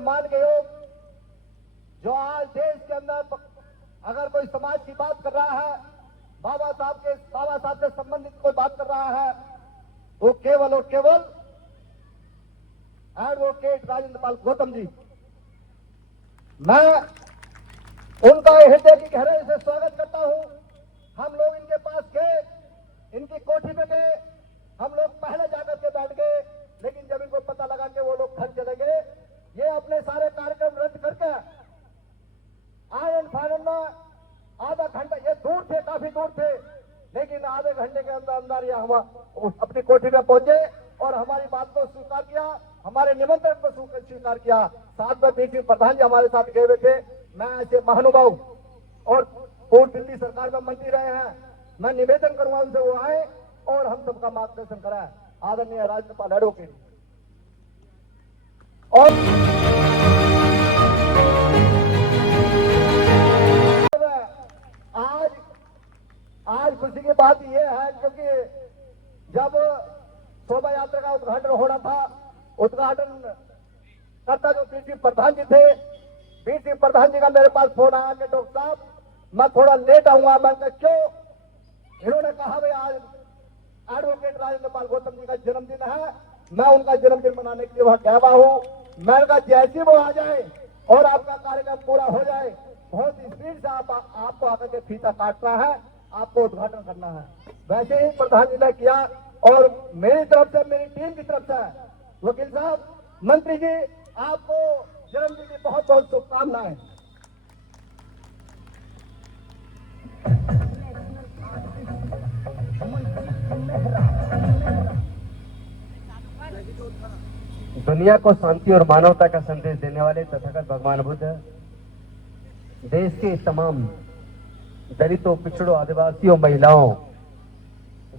सम्मान के योग, जो आज देश के अंदर अगर कोई समाज की बात कर रहा है, बाबा साहब से संबंधित कोई बात कर रहा है, वो केवल और केवल एडवोकेट राजेंद्र पाल गौतम जी। मैं उनका हृदय की गहराई से स्वागत करता हूं। हम लोग इनके पास गए, इनकी कोठी में गए, हम लोग पहले जाकर के बैठ गए, लेकिन जब इनको पता लगा कि वो लोग घर चले गए, ये अपने सारे कार्यक्रम रद्द करके आयरन फाइनल में आधा घंटा, ये दूर थे, काफी दूर थे, लेकिन आधे घंटे के अंदर अंदर ये हम अपनी कोठी में पहुंचे और हमारी बात को स्वीकार किया, हमारे निमंत्रण को स्वीकार किया। साथ में पीसी प्रधान जी हमारे साथ गए हुए थे। मैं ऐसे महानुभाव और पूर्व दिल्ली सरकार में मंत्री रहे हैं, मैं निवेदन करूंगा उनसे वो आए और हम सबका मार्गदर्शन कराए। आदरणीय राज्यपाल एडवोकेट और आज खुशी की बात यह है, क्योंकि जब शोभा यात्रा का उद्घाटन होना था, उद्घाटन करता जो पीसी प्रधान जी थे, पीसी प्रधान जी का मेरे पास फोन आया कि डॉक्टर साहब मैं थोड़ा लेट आऊंगा। मैं कहा क्यों? इन्होंने कहा भाई आज एडवोकेट राजेंद्र पाल गौतम जी का जन्मदिन है, मैं उनका जन्मदिन मनाने के लिए वहां गया हुआ हूं। मैंने कहा जैसे वो आ जाए और आपका कार्यक्रम पूरा हो जाए, बहुत स्पीड से आपको आकर के फीता काटना है, आपको उद्घाटन करना है। वैसे ही प्रधान जी ने किया और मेरी तरफ से, मेरी टीम की तरफ से वकील साहब, मंत्री जी, आपको जन्मदिन की बहुत बहुत शुभकामनाएं। दुनिया को शांति और मानवता का संदेश देने वाले तथागत भगवान बुद्ध देश के तमाम दलितों, पिछड़ों, आदिवासियों, महिलाओं,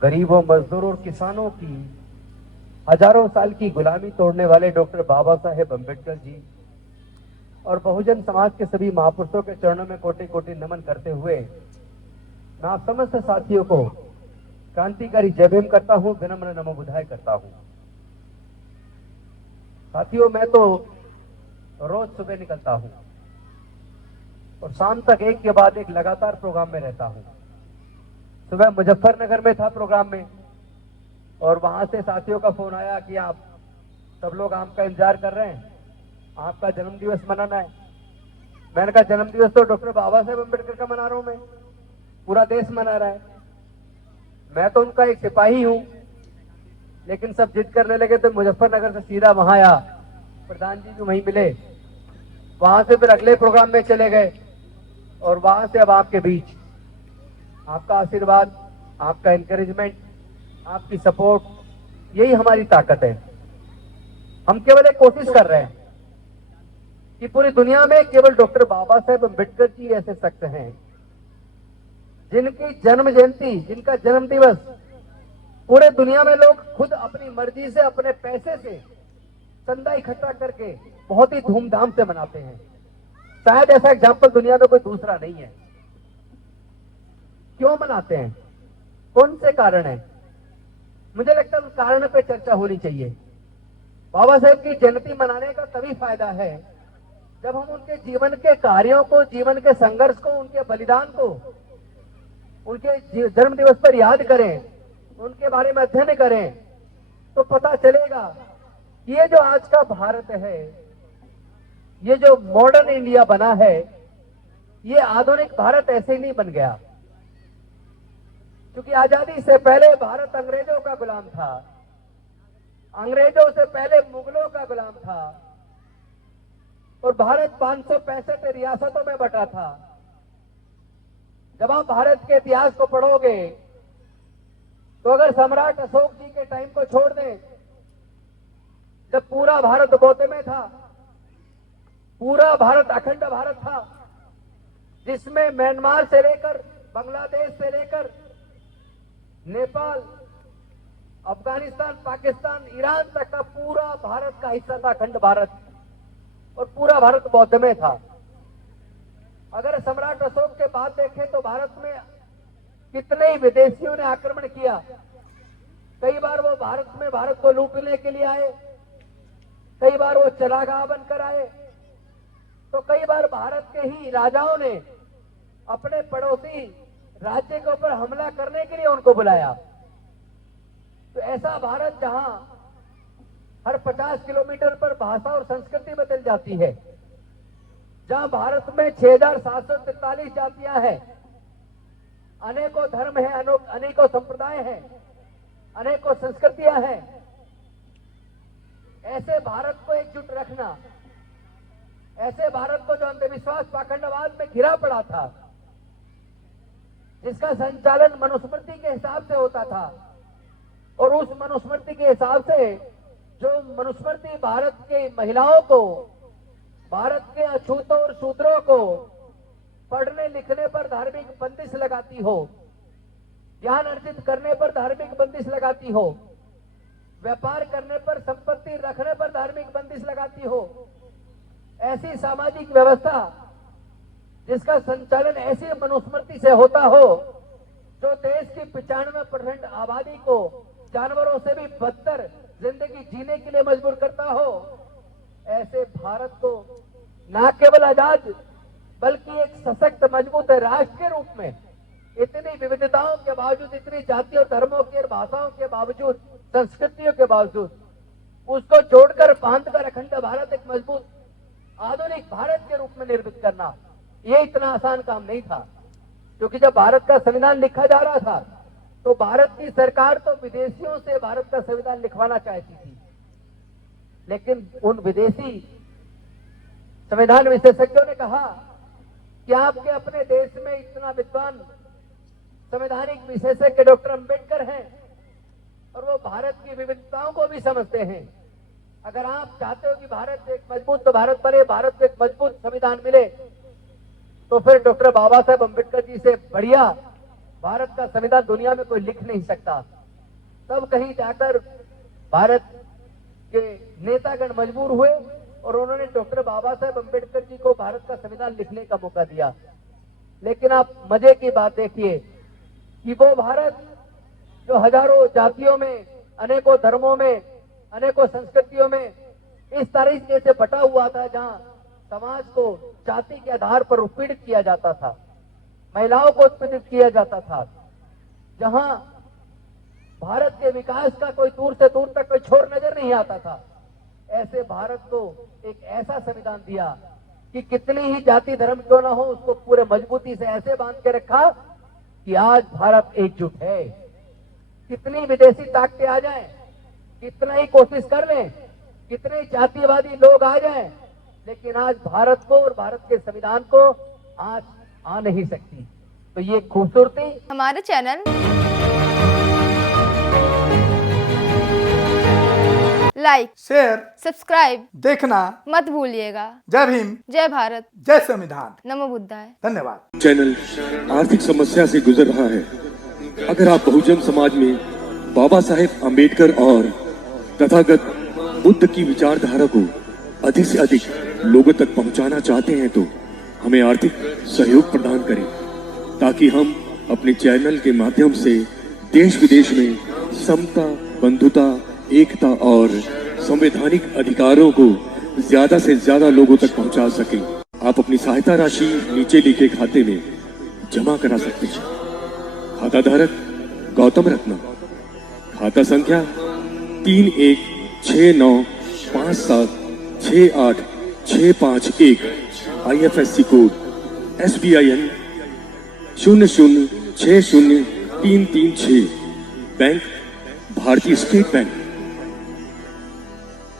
गरीबों, मजदूरों और किसानों की हजारों साल की गुलामी तोड़ने वाले डॉक्टर बाबा साहेब अम्बेडकर जी और बहुजन समाज के सभी महापुरुषों के चरणों में कोटि कोटि नमन करते हुए मैं आप समस्त साथियों को क्रांतिकारी जय भीम करता हूं, विनम्र नमो बुधाय करता हूं। साथियों, मैं तो रोज सुबह निकलता हूं और शाम तक एक के बाद एक लगातार प्रोग्राम में रहता हूं। सुबह मुजफ्फरनगर में था प्रोग्राम में और वहां से साथियों का फोन आया कि आप सब लोग आपका इंतजार कर रहे हैं, आपका जन्म दिवस मनाना है। मैंने कहा जन्म दिवस तो डॉक्टर बाबा साहेब अम्बेडकर का मना रहा हूं मैं, पूरा देश मना रहा है, मैं तो उनका एक सिपाही हूं। लेकिन सब जिद करने लगे तो मुजफ्फरनगर से सीधा वहां आया, प्रधान जी भी वहीं मिले, वहां से फिर अगले प्रोग्राम में चले गए और वहां से अब आपके बीच आपका आशीर्वाद, आपका एनकरेजमेंट, आपकी सपोर्ट, यही हमारी ताकत है। हम केवल एक कोशिश कर रहे हैं कि पूरी दुनिया में केवल डॉक्टर बाबा साहेब अम्बेडकर जी ऐसे शख्स हैं जिनकी जन्म जयंती, जिनका जन्म दिवस पूरे दुनिया में लोग खुद अपनी मर्जी से, अपने पैसे से चंदा इकट्ठा करके बहुत ही धूमधाम से मनाते हैं। शायद ऐसा एग्जाम्पल दुनिया में कोई दूसरा नहीं है। क्यों मनाते हैं? कौन से कारण है? मुझे लगता है उस कारण पे चर्चा होनी चाहिए। बाबा साहेब की जयंती मनाने का तभी फायदा है जब हम उनके जीवन के कार्यों को, जीवन के संघर्ष को, उनके बलिदान को उनके जन्म दिवस पर याद करें, उनके बारे में अध्ययन करें, तो पता चलेगा कि ये जो आज का भारत है, ये जो मॉडर्न इंडिया बना है, ये आधुनिक भारत ऐसे ही नहीं बन गया। क्योंककि आजादी से पहले भारत अंग्रेजों का गुलाम था, अंग्रेजों से पहले मुगलों का गुलाम था और भारत 565 रियासतों में बटा था। जब आप भारत के इतिहास को पढ़ोगे तो अगर सम्राट अशोक जी के टाइम को छोड़ दें, जब पूरा भारत गोते में था, पूरा भारत अखंड भारत था, जिसमें म्यांमार से लेकर, बांग्लादेश से लेकर नेपाल, अफगानिस्तान, पाकिस्तान, ईरान तक का पूरा भारत का हिस्सा था, अखंड भारत, और पूरा भारत बौद्ध में था। अगर सम्राट अशोक के बाद देखें तो भारत में कितने ही विदेशियों ने आक्रमण किया। कई बार वो भारत को लूटने के लिए आए, कई बार वो चरागाह बनकर आए, तो कई बार भारत के ही राजाओं ने अपने पड़ोसी राज्य के ऊपर हमला करने के लिए उनको बुलाया। तो ऐसा भारत जहां हर 50 किलोमीटर पर भाषा और संस्कृति बदल जाती है, जहां भारत में 6,743 जातियां हैं, अनेकों धर्म हैं, अनेकों संप्रदाय हैं, अनेकों संस्कृतियां हैं, ऐसे भारत को एकजुट रखना, ऐसे भारत को जो अंधविश्वास पाखंडवाद में घिरा पड़ा था, जिसका संचालन मनुस्मृति के हिसाब से होता था, और उस मनुस्मृति के हिसाब से जो मनुस्मृति भारत की महिलाओं को, भारत के अछूतों और शूद्रों को पढ़ने लिखने पर धार्मिक बंदिश लगाती हो, ज्ञान अर्जित करने पर धार्मिक बंदिश लगाती हो, व्यापार करने पर, संपत्ति रखने पर धार्मिक बंदिश लगाती हो, ऐसी सामाजिक व्यवस्था जिसका संचालन ऐसी मनुस्मृति से होता हो जो देश की 95% आबादी को जानवरों से भी बदतर जिंदगी जीने के लिए मजबूर करता हो, ऐसे भारत को न केवल आजाद बल्कि एक सशक्त मजबूत राष्ट्र के रूप में, इतनी विविधताओं के बावजूद, इतनी जाति और धर्मों की और भाषाओं के बावजूद, संस्कृतियों के बावजूद, उसको जोड़कर बांधकर अखंड भारत एक मजबूत आधुनिक भारत के रूप में निर्मित करना, ये इतना आसान काम नहीं था। क्योंकि जब भारत का संविधान लिखा जा रहा था तो भारत की सरकार तो विदेशियों से भारत का संविधान लिखवाना चाहती थी, लेकिन उन विदेशी संविधान विशेषज्ञों ने कहा कि आपके अपने देश में इतना विद्वान संवैधानिक विशेषज्ञ डॉक्टर अंबेडकर हैं और वो भारत की विविधताओं को भी समझते हैं। अगर आप चाहते हो कि भारत एक मजबूत भारत बने, भारत को एक मजबूत संविधान मिले, तो फिर डॉक्टर बाबा साहेब अंबेडकर जी से बढ़िया भारत का संविधान दुनिया में कोई लिख नहीं सकता। तब कहीं जाकर भारत के नेतागण मजबूर हुए और उन्होंने डॉक्टर बाबा साहेब अंबेडकर जी को भारत का संविधान लिखने का मौका दिया। लेकिन आप मजे की बात देखिए कि वो भारत जो हजारों जातियों में, अनेकों धर्मों में, अनेकों संस्कृतियों में इस तरीके से बटा हुआ था, जहां समाज को जाति के आधार पर उत्पीड़ित किया जाता था, महिलाओं को उत्पीड़ित किया जाता था, जहां भारत के विकास का कोई दूर से दूर तक कोई छोर नजर नहीं आता था, ऐसे भारत को एक ऐसा संविधान दिया कि कितनी ही जाति धर्म क्यों ना हो, उसको पूरे मजबूती से ऐसे बांध के रखा कि आज भारत एकजुट है। कितनी विदेशी ताकतें आ जाएं, कितना ही कोशिश कर लें, कितने जातिवादी लोग आ जाएं, लेकिन आज भारत को और भारत के संविधान को आज आ नहीं सकती। तो ये खूबसूरती हमारे चैनल लाइक, शेयर, सब्सक्राइब देखना मत भूलिएगा। जय भीम, जय भारत, जय संविधान, नमो बुद्धाय। धन्यवाद। चैनल आर्थिक समस्या से गुजर रहा है। अगर आप बहुजन समाज में बाबा साहेब अंबेडकर और तथागत बुद्ध की विचारधारा को अधिक से अधिक लोगों तक पहुंचाना चाहते हैं तो हमें आर्थिक सहयोग प्रदान करें, ताकि हम अपने चैनल के माध्यम से देश विदेश में समता, बंधुता, एकता और संवैधानिक अधिकारों को ज्यादा से ज्यादा लोगों तक पहुंचा सकें। आप अपनी सहायता राशि नीचे लिखे खाते में जमा करा सकते हैं। खाता धारक गौतम रत्न, खाता संख्या 3169576865 IFSC कोड SBIN 0060336, बैंक भारतीय स्टेट बैंक।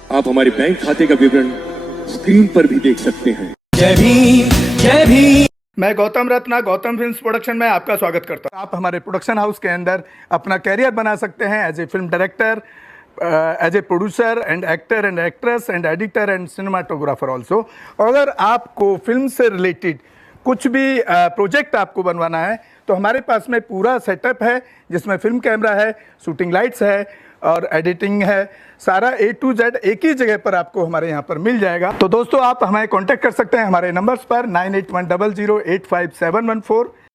आप हमारे बैंक खाते का विवरण स्क्रीन पर भी देख सकते हैं। जय भीम, जय भीम। मैं गौतम रत्ना, गौतम फिल्म्स प्रोडक्शन में आपका स्वागत करता हूं। आप हमारे प्रोडक्शन हाउस के अंदर अपना कैरियर बना सकते हैं as a film director, as a producer and actor and actress and editor and cinematographer also. अगर आपको फिल्म से रिलेटेड कुछ भी प्रोजेक्ट आपको बनवाना है तो हमारे पास में पूरा सेटअप है, जिसमें फिल्म कैमरा है, शूटिंग लाइट्स है और एडिटिंग है। सारा A to Z एक ही जगह पर आपको हमारे यहाँ पर मिल जाएगा। तो दोस्तों, आप हमें कांटेक्ट कर सकते हैं हमारे नंबर्स पर 9810085714।